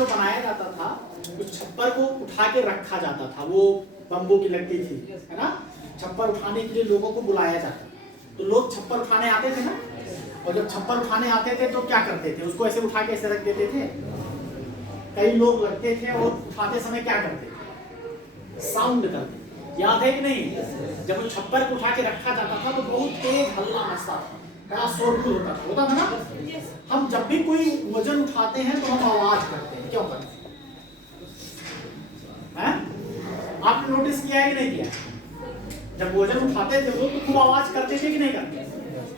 जो बनाया जाता था, उस छप्पर को उठा के रखा जाता था, वो बम्बू की लकड़ी थी, है ना। छप्पर उठाने के लिए लोगों को बुलाया जाता, तो लोग छप्पर उठाने आते थे ना, और जब छप्पर उठाने आते थे तो क्या करते थे, उसको ऐसे उठा के ऐसे रख देते थे। कई लोग लगते थे और उठाते समय क्या करते थे, साउंड करते, याद है कि नहीं। जब वो छप्पर को उठा के रखा जाता था तो बहुत तेज हल्ला मचता था, बड़ा शोरगुल होता था ना। हम जब भी कोई वजन उठाते हैं तो हम आवाज करते हैं, क्यों करते हैं? आपने नोटिस किया है कि नहीं किया? जब वजन उठाते थे तो खूब आवाज करते थे कि नहीं करते?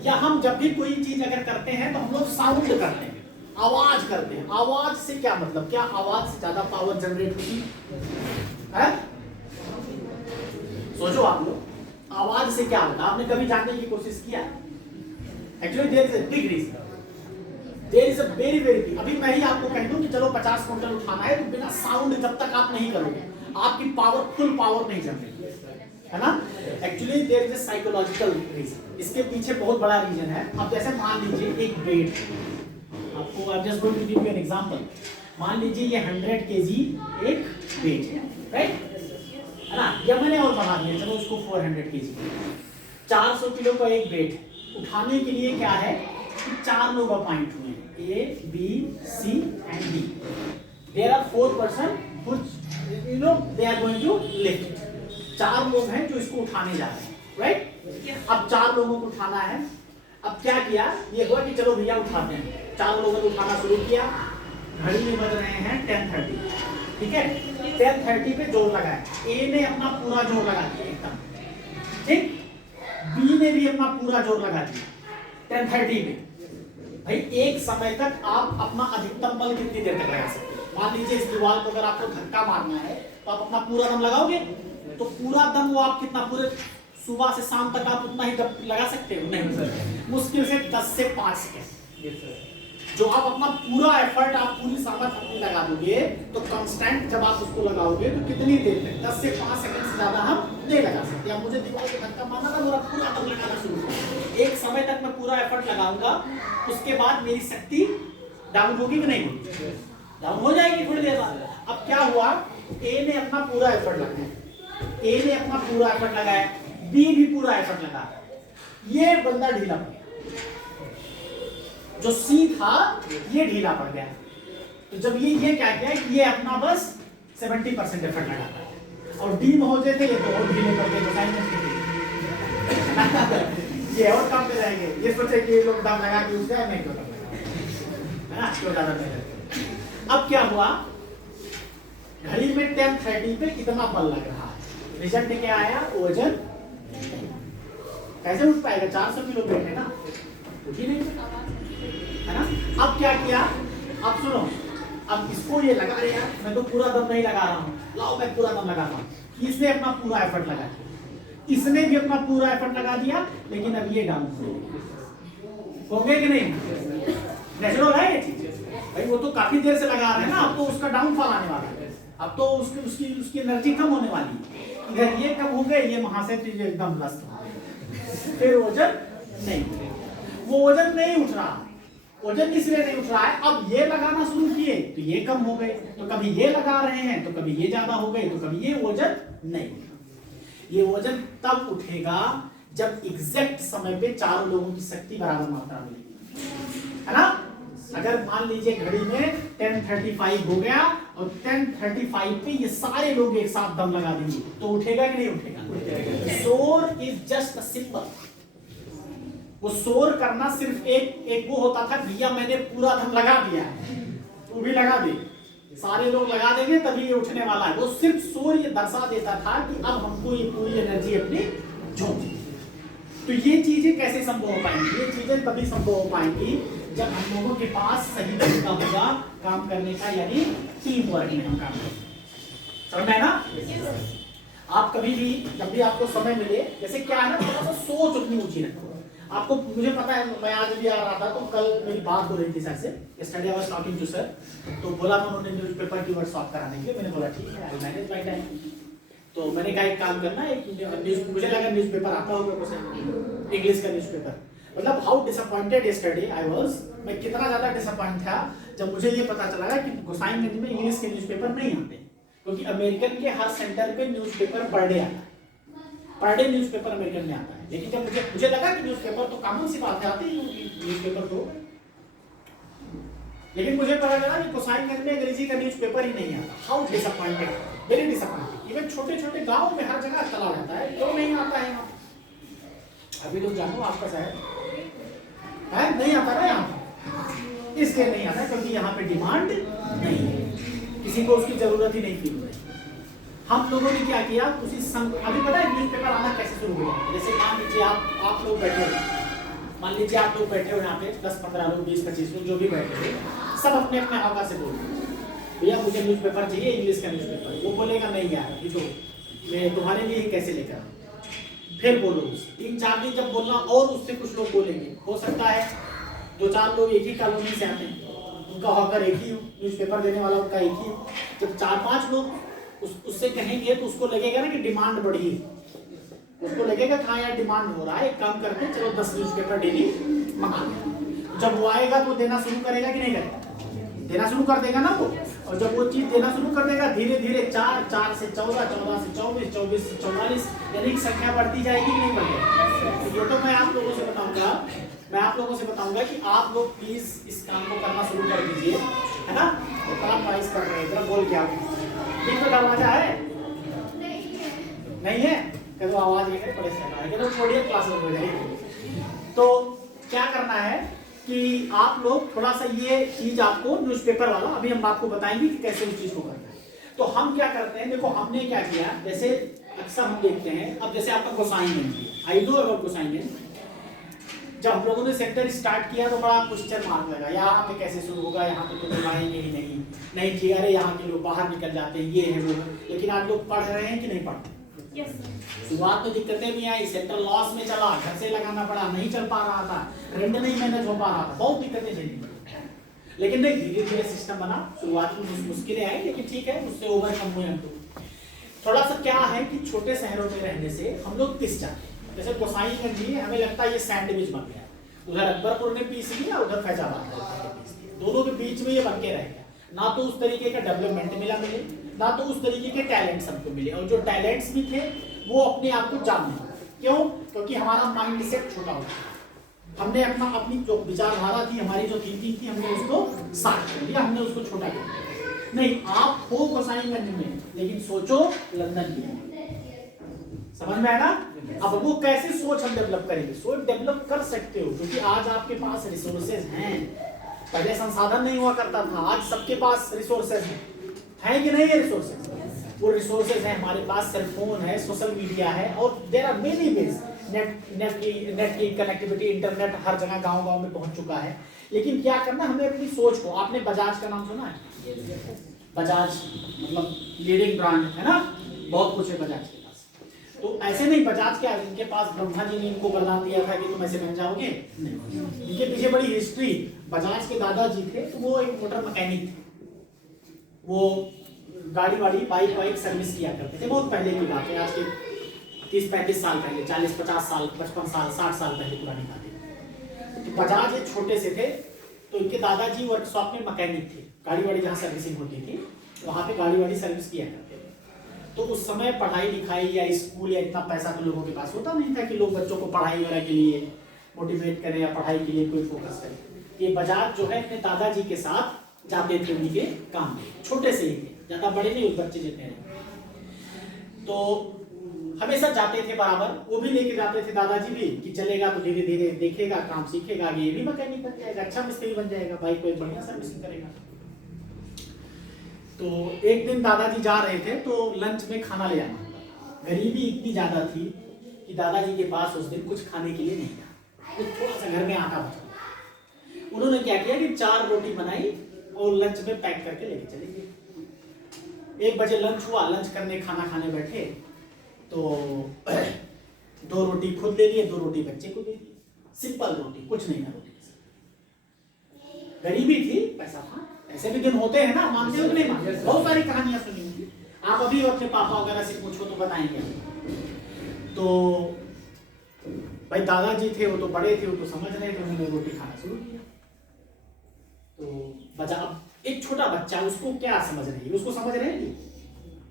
या हम जब भी कोई चीज अगर करते हैं तो हम लोग साउंड करते हैं, आवाज करते हैं। आवाज से क्या मतलब, क्या आवाज से ज्यादा पावर जनरेट होती है? सोचो आप लोग, आवाज से क्या होता है? आपने कभी जानने की कोशिश किया? Actually there is a big reason, there is a very very big. अभी मैं ही आपको कह दूं कि चलो 50 क्विंटल उठाना है, तो बिना साउंड जब तक आप नहीं करोगे आपकी पावर, फुल पावर नहीं जनरेट, है ना। Actually there is a psychological reason, इसके पीछे बहुत बड़ा रीजन है। अब जैसे मान लीजिए एक वेट, आपको I just going to give you an example. मान लीजिए ये 100 केजी एक वेट है, राइट, है ना। या मैंने और बढ़ा दिया, चलो उसको 400 केजी, 400 किलो का एक वेट उठाने के लिए क्या है कि 4 लोग अपॉइंट हुए हैं, A B C and D. There are 4 person which you know they are going to lift. 4 लोग हैं जो इसको उठाने जा रहे हैं, राइट। अब 4 लोगों को उठाना है। अब क्या किया, ये हुआ कि चलो भैया उठाते हैं। 4 लोगों ने उठाना शुरू किया, घड़ी में बज रहे हैं 10:30, ठीक है। 10:30 पे जोर लगाया, ए ने अपना पूरा जोर लगा दिया एकदम, ठीक। बी ने भी अपना पूरा जोर लगा दिया 10:30 में। भाई एक समय तक आप अपना अधिकतम बल कितनी देर तक लगा सकते हैं? मान लीजिए इस दीवार को अगर आपको धक्का मारना है तो आप अपना पूरा दम लगाओगे, तो पूरा दम वो आप कितना, पूरे सुबह से शाम तक आप उतना ही लगा सकते हो? नहीं सर, मुश्किल से 10 से 5 सेकेंड। जो आप अपना पूरा एफर्ट, आप पूरी सामर्थ अपनी लगा दोगे, तो कांस्टेंट जब आप उसको लगाओगे तो कितनी देर तक, 10 से 5 सेकंड से ज्यादा हम नहीं लगा सकते। अब मुझे दीवार को धक्का मारना था, मेरा पूरा दम लगाना शुरू किया, एक समय तक मैं पूरा एफर्ट लगाऊंगा, उसके बाद मेरी शक्ति डाउन होगी कि नहीं होगी? डाउन हो जाएगी थोड़ी देर बाद। अब क्या हुआ, ए ने अपना पूरा एफर्ट लगाया, ए ने अपना पूरा एफर्ट लगाया, बी भी पूरा एफर्ट लगा, ये बंदा ढीला पड़ गया, जो सी था ये ढीला पड़ गया। तो जब ये क्या किया कि ये अपना बस 70% एफर्ट लगाता है, और डी में होते थे ये तो और ढीले पड़ गए, ये और काम पे जाएंगे, ये सोचे कि ये लोग दम लगा के उठ जाए, नहीं तो है ना, क्यों ज्यादा नहीं लगते। अब क्या हुआ, घड़ी में 10:30 पे कितना बल लग रहा है, रिजल्ट क्या आया, वजन कैसे उठ पाएगा, 400 किलो वेट है ना, उठ ही नहीं, है ना। अब क्या किया, अब सुनो, अब इसको ये लगा रहे यार, मैं तो पूरा दम नहीं लगा रहा हूँ, लाओ मैं पूरा दम लगा रहा हूँ। इसने अपना पूरा एफर्ट लगा दिया, इसने भी अपना पूरा एफर्ट लगा दिया, लेकिन अब ये डाउन हो गए कि नहीं? नेचुरल है ये चीज भाई, वो तो काफी देर से लगा रहे हैं ना, अब तो उसका डाउनफॉल आने वाला है, अब तो उसकी एनर्जी कम होने वाली है। इधर ये कम हो गए, ये वहां से एकदम लस्त हो गए, फिर वजन नहीं, वो वजन नहीं उठ रहा, वजन इसलिए नहीं उठ रहा है, अब ये लगाना शुरू किए तो ये कम हो गए, तो कभी ये लगा रहे हैं तो कभी ये ज्यादा हो गए, तो कभी ये वजन नहीं। ये वजन तब उठेगा जब एग्जैक्ट समय पे 4 लोगों की शक्ति बराबर मात्रा मिलेगी, है ना। अगर मान लीजिए घड़ी में 10:35 हो गया और 10:35 पे ये सारे लोग एक साथ दम लगा देंगे, तो उठेगा कि नहीं उठेगा? शोर इज जस्ट अ सिंबल। वो शोर करना सिर्फ एक वो होता था, भैया मैंने पूरा दम लगा दिया है, तू भी लगा दे, सारे लोग लगा देंगे तभी ये उठने वाला है। वो सिर्फ शोर ये दर्शा देता था कि अब हमको ये पूरी एनर्जी अपनी झोंक। तो ये चीजें कैसे संभव हो पाएंगी? ये चीजें तभी संभव हो पाएंगी जब हम लोगों के पास सही तरीका होगा काम करने का, यानी टीम वर्क में हम काम करें। समझ में ना? आप कभी भी जब भी आपको समय मिले, जैसे क्या है ना, थोड़ा सा सोच अपनी ऊंची रखो। आपको, मुझे पता है, मैं आज भी आ रहा था तो कल मेरी बात हो रही थी सर से, yesterday I was talking to sir, तो बोला था उन्होंने न्यूज़पेपर की वर्कशॉप कराने के लिए, मैंने बोला ठीक है, आई मैनेज माय टाइम। तो मैंने कहा एक काम करना, एक न्यूज़, मुझे लगा न्यूज़पेपर आता होगा कुछ, इंग्लिश का न्यूज़पेपर, मतलब how disappointed yesterday I was, मैं कितना ज्यादा डिसअपॉइंट था जब मुझे ये पता चला कि गोसाईगंज में इंग्लिश के न्यूज़पेपर नहीं आते, क्योंकि अमेरिकन के हर सेंटर पे न्यूज़पेपर पर डे आता है, पर डे न्यूज़पेपर अमेरिकन में आता है। लेकिन जब मुझे लगा कि न्यूज़पेपर तो कॉमन सी बात है, आती ही न्यूज़पेपर तो, लेकिन मुझे पता चला कि गोसाईगंज में अंग्रेजी का न्यूज़पेपर ही नहीं आता। How disappointed, very disappointed. Even छोटे छोटे गाँव में हर जगह चला जाता है, क्यों नहीं आता है यहाँ? अभी तो जानो आपका शहर है नहीं आता ना यहाँ, इसलिए नहीं आता क्योंकि यहाँ पे डिमांड नहीं है, किसी को उसकी जरूरत ही नहीं फील हो रही। हम लोगों ने क्या किया, उसी संग अभी पता है न्यूज़पेपर आना कैसे शुरू हुआ? जैसे मान लीजिए आप लोग बैठे हो, मान लीजिए आप लोग बैठे हो यहाँ पे 10-15 लोग, 20-25 लोग जो भी बैठे हो, सब अपने अपने आवाज़ से बोल रहे हैं, भैया मुझे न्यूज़पेपर चाहिए, इंग्लिश का न्यूज़पेपर। वो बोलेगा नहीं यार ये तो मैं तुम्हारे लिए कैसे लेकर आऊँ, फिर बोलो। 3-4 दिन जब बोलना और उससे कुछ लोग बोलेंगे, हो सकता है 2-4 लोग एक ही कॉलोनी से आते हैं, उनका हॉकर एक ही हो, न्यूज़पेपर देने वाला उनका एक ही हो। जब 4-5 लोग उससे कहेंगे तो उसको लगेगा ना कि डिमांड बढ़ी है, उसको लगेगा कि हाँ यार डिमांड हो रहा है, एक काम करते हैं चलो 10 न्यूज़पेपर डेली मंगा लें। जब वो आएगा तो देना शुरू करेगा कि नहीं करेगा? देना शुरू कर देगा ना वो। और जब वो चीज देना शुरू कर देगा, धीरे धीरे 4 से 14, 14 से 24, 24 से 44, यानी संख्या बढ़ती जाएगी कि नहीं बढ़ेगी? ये तो मैं आप लोगों से बताऊंगा कि आप लोग प्लीज इस काम को करना शुरू कर दीजिए, है ना? तो काम प्राइस कर रहे हैं, जरा बोल के आओ। ठीक तो दरवाजा है नहीं है तो आवाज लेकर परेशान है, तो छोड़िए क्लास हो जाएगी। तो क्या करना है कि आप लोग थोड़ा सा ये चीज आपको न्यूज़पेपर वाला अभी हम आपको बताएंगे कि कैसे उस चीज को करना है। तो हम क्या करते हैं, देखो हमने क्या किया, जैसे अक्सर हम देखते हैं, अब जैसे आपका Gosainganj, I know about Gosainganj, जब हम लोगों ने सेक्टर स्टार्ट किया तो बड़ा क्वेश्चन मार्क लगा, यहाँ पे कैसे शुरू होगा, यहाँ पे तो बुलाएंगे ही नहीं जी, अरे यहाँ के लोग बाहर निकल जाते हैं, ये है वो है। लेकिन आज लोग पढ़ रहे हैं कि नहीं पढ़ रहे? शुरुआत में दिक्कतें भी आई, सेक्टर लॉस में चला, घर से लगाना पड़ा, नहीं चल पा रहा था, रेंट नहीं मैनेज हो पा रहा था, बहुत दिक्कतें झेलनी पड़ी। लेकिन नहीं, धीरे धीरे सिस्टम बना। शुरुआत में मुश्किलें आई, लेकिन ठीक है, उससे ओवरकम हुए हम लोग। थोड़ा सा क्या है कि छोटे शहरों में रहने से हम लोग पिस जाते हैं। जैसे गोसाईगंज जी हमें लगता है ये सैंडविच बन गया, उधर अकबरपुर ने पीस लिया, उधर फैजाबाद ने पीस लिया, दोनों के बीच में ये बन के रह गया। ना तो उस तरीके का डेवलपमेंट मिला मिले, ना तो उस तरीके के टैलेंट्स हमको मिले, और जो टैलेंट्स भी थे वो अपने आप को जान नहीं। क्यों? क्योंकि हमारा माइंड सेट छोटा होता है, हमने अपनी जो विचारधारा थी, हमारी जो थिंकिंग थी, हमने उसको साफ कर दिया, हमने उसको छोटा कर दिया। नहीं, आप हो गोसाईगंज में लेकिन सोचो लंदन की। समझ में आया ना? अब वो कैसे सोच हम डेवलप करेंगे? सोच डेवलप कर सकते हो क्योंकि आज आपके पास रिसोर्सेज हैं। पहले संसाधन नहीं हुआ करता था, आज सबके पास रिसोर्सेज हैं कि नहीं है? रिसोर्सेज, वो रिसोर्सेज हैं हमारे पास, सेल फोन है, सोशल मीडिया है, और there are many ways. Net की कनेक्टिविटी, इंटरनेट हर जगह गांव-गांव में पहुंच चुका है। लेकिन क्या करना, हमें अपनी सोच को, आपने बजाज का नाम सुना है? बजाज मतलब लीडिंग ब्रांड है ना, बहुत कुछ है बजाज के पास। तो ऐसे नहीं, बजाज क्या, इनके पास ब्रह्मा जी ने इनको वरदान दिया था कि तुम ऐसे बन जाओगे? नहीं, इनके पीछे बड़ी हिस्ट्री। बजाज के दादाजी थे तो वो एक मोटर मैकेनिक थे, वो गाड़ी वाड़ी बाइक वाइक सर्विस किया करते थे। बहुत पहले की बात है, आज के 30-35 साल पहले, 40-50 साल, 55 साल, 60 साल पहले पुरानी बात है। तो बजाज एक छोटे से थे, तो इनके दादाजी वर्कशॉप में मैकेनिक थे, गाड़ी वाड़ी जहाँ सर्विसिंग होती थी वहाँ पे गाड़ी वाड़ी सर्विस किया करते थे। तो उस समय पढ़ाई लिखाई या स्कूल या इतना पैसा तो लोगों के पास होता नहीं था कि लोग बच्चों को पढ़ाई वगैरह के लिए मोटिवेट करें या पढ़ाई के लिए कोई फोकस करें। ये बजाज जो है अपने दादाजी के साथ जाते थे उनके काम में, छोटे से ही थे, ज्यादा बड़े नहीं, उस बच्चे जितने हैं। तो हमेशा जाते थे बराबर, वो भी लेके जाते थे दादाजी भी कि चलेगा तो धीरे धीरे देखेगा, काम सीखेगा, ये भी मैकेनिक बन जाएगा, अच्छा मिस्त्री बन जाएगा, बाइक को एक बढ़िया सर्विसिंग करेगा। तो एक दिन दादाजी जा रहे थे तो लंच में खाना ले आना, गरीबी इतनी ज्यादा थी कि दादाजी के पास उस दिन कुछ खाने के लिए नहीं था, तो थोड़ा सा घर में आटा बचा। उन्होंने क्या किया कि 4 रोटी बनाई और लंच में पैक करके लेके चले गए। 1 बजे लंच हुआ, लंच करने खाना खाने बैठे तो 2 रोटी खुद ले लिए, 2 रोटी बच्चे को दे दी, सिंपल रोटी, कुछ नहीं ना रोटी। गरीबी थी, पैसा था, ऐसे भी दिन होते हैं ना, मानते हो कि नहीं मानते? बहुत सारी कहानियां सुनी होंगी, आप अभी अपने पापा वगैरह से पूछो तो बताएंगे। तो भाई दादाजी थे, वो तो बड़े थे, वो तो समझ रहे थे, उन्होंने रोटी खाना शुरू किया। तो बचा एक छोटा बच्चा, उसको क्या समझ रही है, उसको समझ रहे हैं,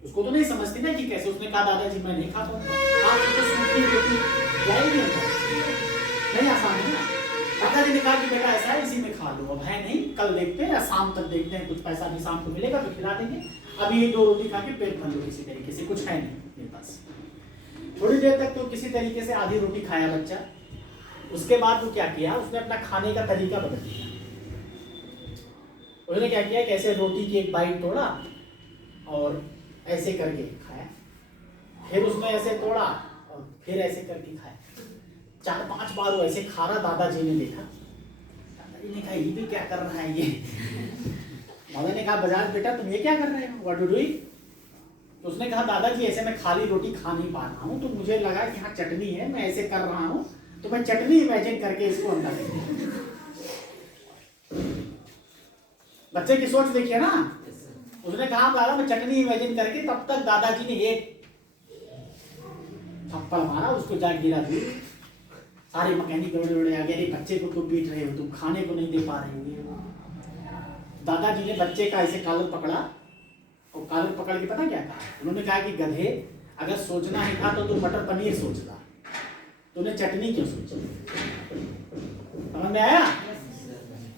उसको तो नहीं समझती ना कि कैसे। उसने कहा दादाजी मैं नहीं खाता हूँ, आप तो सूखी रोटी जाएगी नहीं, आसान है ना। दादाजी ने कहा कि बेटा ऐसा है, इसी में खा लो। अब है नहीं, कल देखते हैं या शाम तक देखते हैं, कुछ पैसा भी शाम को मिलेगा तो खिला देंगे, अभी ये 2 रोटी खा के पेट भर लो किसी तरीके से, कुछ है नहीं मेरे पास। थोड़ी देर तक तो किसी तरीके से आधी रोटी खाया बच्चा। उसके बाद वो क्या किया, उसने अपना खाने का तरीका बदल दिया। उसने क्या किया कि ऐसे रोटी की एक बाइट तोड़ा और ऐसे करके खाया, फिर उसने ऐसे तोड़ा और फिर ऐसे करके खाया। 4-5 बार वो ऐसे खा रहा। दादाजी ने देखा, दादाजी ने कहा ये भी क्या कर रहा है ये। दादा ने कहा बजाज बेटा तुम ये क्या कर रहे हो, व्हाट डू डूइंग। तो उसने कहा दादाजी ऐसे मैं खाली रोटी खा नहीं पा रहा हूँ, तो मुझे लगा कि हाँ चटनी है, मैं ऐसे कर रहा हूँ, तो मैं चटनी इमेजिन करके इसको अंदर दे दिया। बच्चे की सोच देखिए ना। उसने कहा दादा मैं चटनी इमेजिन करके, तब तक दादाजी ने एक थप्पड़ मारा, उसको जा गिरा दूर। सारे मैकेनिक दौड़े आ गए, बच्चे को तुम पीट रहे हो, तुम खाने को नहीं दे पा रहे हो। दादाजी ने बच्चे का ऐसे कॉलर पकड़ा और कॉलर पकड़ के पता क्या कहा, उन्होंने कहा कि गधे अगर सोचना ही था तो तू मटर पनीर सोचता, तूने चटनी क्यों सोची। समझ में आया।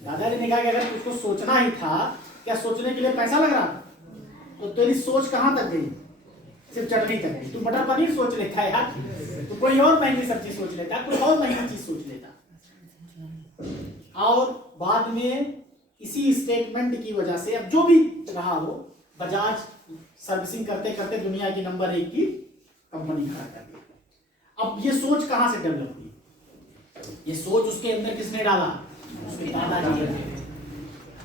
दादाजी ने कहा कि अगर तुझको सोचना ही था, क्या सोचने के लिए पैसा लग रहा था, तो तेरी सोच कहां तक गई, सिर्फ चटनी तक गई। तू मटर पनीर सोच लेता है यार, तो कोई और महंगी सब्जी सोच लेता, कोई और महंगी चीज सोच लेता। और बाद में इसी स्टेटमेंट की वजह से अब जो भी रहा हो, बजाज सर्विसिंग करते करते दुनिया की नंबर 1 की कंपनी खड़ा कर दी। अब ये सोच कहां से डेवलप हुई, ये सोच उसके अंदर किसने डाला, उसके दादाजी ने।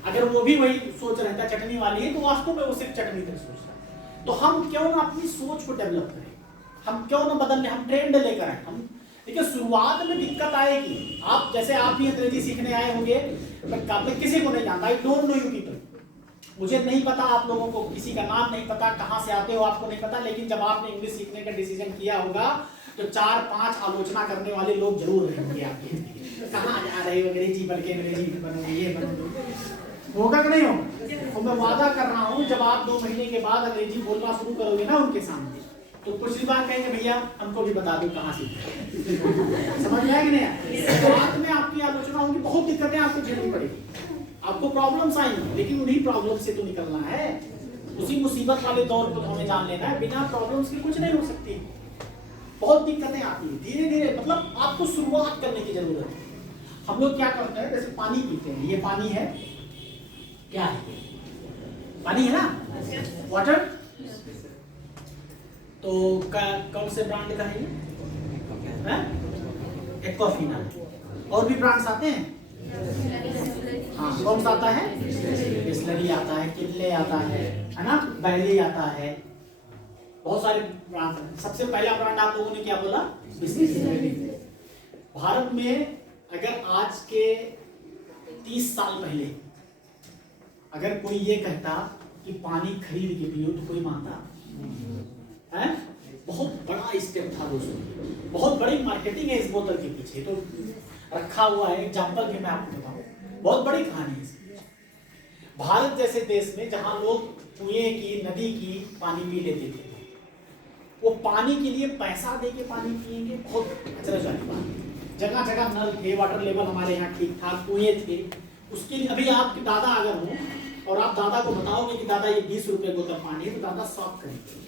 अगर वो भी वही सोच रहता चटनी वाली है, तो वास्तव में वो सिर्फ चटनी तक सोचता है। तो हम क्यों ना अपनी सोच को डेवलप करें, हम क्यों ना बदल लें, हम ट्रेंड लेकर आए। हम देखिए शुरुआत में दिक्कत आएगी। आप जैसे आप भी अंग्रेजी सीखने आए होंगे, मैं किसी को नहीं जानता, I don't know you people, मुझे नहीं पता आप लोगों को, किसी का नाम नहीं पता, कहां से आते हो आपको नहीं पता, लेकिन जब आपने इंग्लिश सीखने का डिसीजन किया होगा तो 4-5 आलोचना करने वाले लोग जरूर रहेंगे आपके। कहाँ जा रहे हो अंग्रेजी पढ़ के, अंग्रेजी बनोगे, ये बनोगे, होगा कि नहीं होगा। और मैं वादा कर रहा हूँ जब आप 2 महीने के बाद अंग्रेजी बोलना शुरू करोगे ना उनके सामने, तो कुछ बार कहेंगे भैया हमको भी बता दो कहाँ से। समझ में आया कि नहीं। शुरुआत में आपकी आलोचना होगी, बहुत दिक्कतें आपको झेलनी पड़ेगी, आपको प्रॉब्लम्स आएंगी, लेकिन उन्हीं प्रॉब्लम से तो निकलना है। उसी मुसीबत वाले दौर को हमें जान लेना है, बिना प्रॉब्लम्स के कुछ नहीं हो सकती। बहुत दिक्कतें आती है धीरे धीरे, मतलब आपको शुरुआत करने की जरूरत है। हम लोग क्या करते हैं, जैसे पानी पीते हैं, ये पानी है, क्या है, पानी है ना, वाटर। तो कौन से ब्रांड का है ये, एक्वाफिना। और भी ब्रांड्स आते हैं, हाँ कौन सा आता है, बिस्लरी आता है, किनले आता है ना, बैली आता है, बहुत सारे ब्रांड। सबसे पहला ब्रांड आप लोगों ने क्या बोला, बिस्लरी। भारत में अगर आज के 30 साल पहले अगर कोई ये कहता कि पानी खरीद के पियो तो कोई मानता है। बहुत बड़ा स्टेप था दोस्तों, बहुत बड़ी मार्केटिंग है इस बोतल के पीछे, तो रखा हुआ है। एग्जाम्पल भी मैं आपको बताऊं, बहुत बड़ी कहानी है इसकी। भारत जैसे देश में जहां लोग कुएं की, नदी की पानी पी लेते थे, वो पानी के लिए पैसा दे के पानी पिएंगे, बहुत अचरज वाली बात है। जगह जगह नल थे, वाटर लेवल हमारे यहाँ ठीक ठाक, कुएं थे। उसके लिए अभी आपके दादा अगर हो और आप दादा को बताओगे कि दादा ये 20 रुपए बोतल पानी है, तो दादा शॉक करेंगे